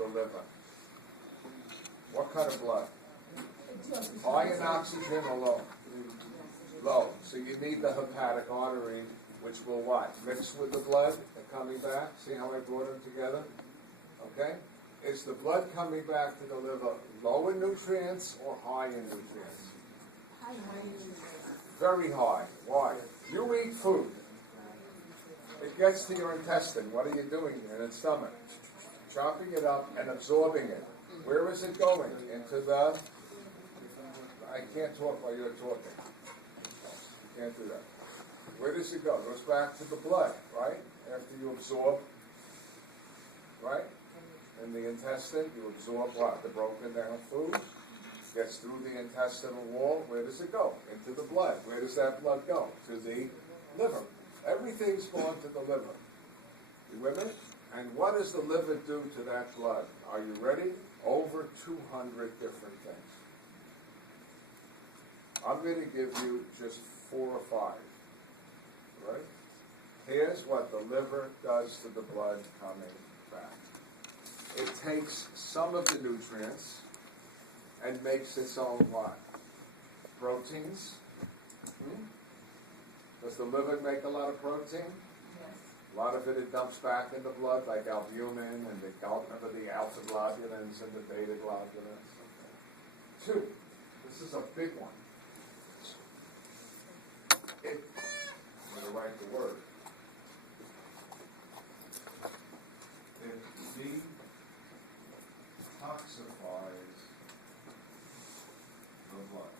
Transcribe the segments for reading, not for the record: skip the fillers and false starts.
the liver. What kind of blood? High in oxygen or low? Low. So you need the hepatic artery, which will what? Mix with the blood and coming back. See how I brought them together? Okay? Is the blood coming back to the liver low in nutrients or high in nutrients? High. Very high. Why? You eat food. It gets to your intestine. What are you doing in its stomach? Chopping it up and absorbing it. Where is it going? Into the... I can't talk while you're talking. Can't do that. Where does it go? It goes back to the blood, right? After you absorb, right? In the intestine, you absorb what? The broken down food. Gets through the intestinal wall. Where does it go? Into the blood. Where does that blood go? To the liver. Everything's gone to the liver. You with me? And what does the liver do to that blood? Are you ready? Over 200 different things. I'm going to give you just 4 or 5. Right? Here's what the liver does to the blood coming back. It takes some of the nutrients and makes its own what? Proteins. Does the liver make a lot of protein? Yes. A lot of it dumps back in the blood, like albumin and remember the alpha globulins and the beta globulins. 2. This is a big one. I'm going to write the word. It detoxifies the blood.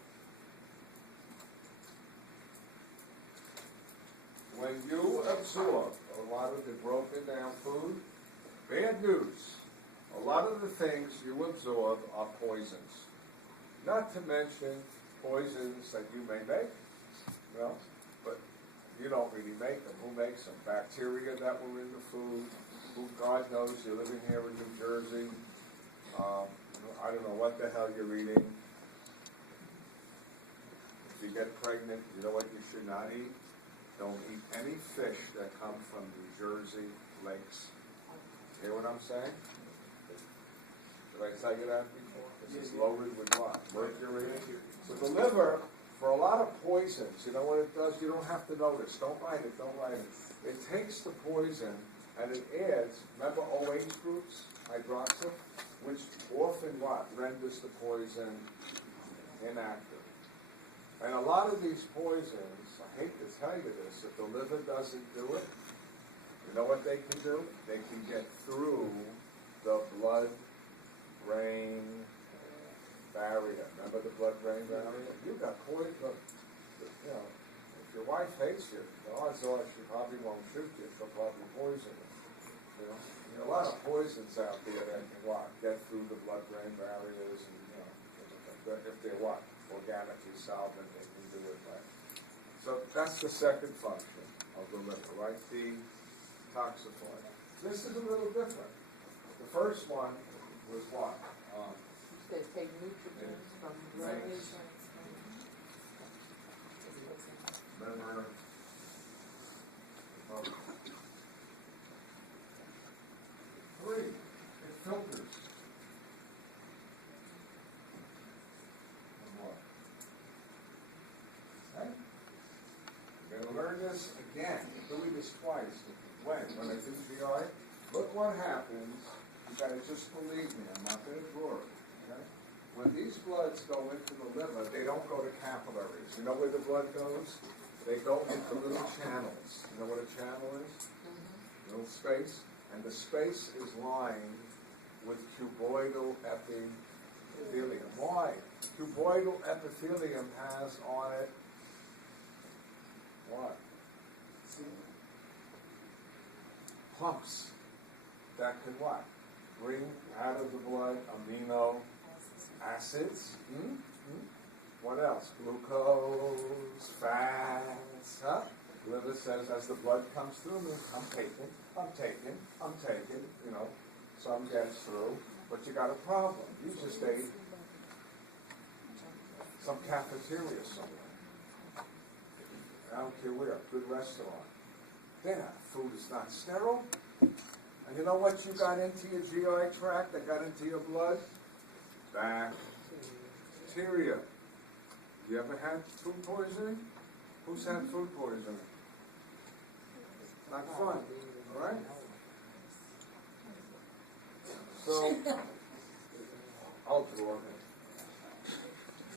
When you absorb a lot of the broken down food, bad news, a lot of the things you absorb are poisons. Not to mention poisons that you may make, but you don't really make them. Who makes them? Bacteria that were in the food. Who, God knows, you're living here in New Jersey. I don't know what the hell you're eating. If you get pregnant, you know what you should not eat? Don't eat any fish that come from New Jersey lakes. Hear what I'm saying? Did I tell you that before? This is loaded with what? Mercury. So the liver, for a lot of poisons, you know what it does? You don't have to notice. Don't write it. It takes the poison and it adds, remember OH groups, hydroxyl, which often what? Renders the poison inactive. And a lot of these poisons, I hate to tell you this, if the liver doesn't do it, you know what they can do? They can get through the blood-brain barrier. Remember the blood-brain barrier? You got poison. Look, you know, if your wife hates you, the odds are she probably won't shoot you. She'll probably poison you. You know, a lot of poisons out there that can what? Get through the blood-brain barriers, and if they're what? Organically solvent, they can do it right. So that's the second function of the liver, right? Detoxify. This is a little different. The first one was what? They take nutrients from Makes liver. Three, it filters. And what? Okay? You're going to learn this again. You're doing this twice. When I do GI, look what happens. You got to just believe me. I'm not going to draw it. Okay? When these bloods go into the liver, they don't go to capillaries. You know where the blood goes? They go into little channels. You know what a channel is? Little space. And the space is lined with cuboidal epithelium. Why? Cuboidal epithelium has on it what? Pumps that can what? Bring out of the blood amino acids. What else? Glucose, fats, huh? Liver says as the blood comes through me, I'm taking, you know, some gets through, but you got a problem. You just ate some cafeteria somewhere. I don't care where, good restaurant. Dinner, food is not sterile, And you know what you got into your GI tract that got into your blood? Bacteria. You ever had food poisoning? Who's had food poisoning? Not fun, all right? So, oh,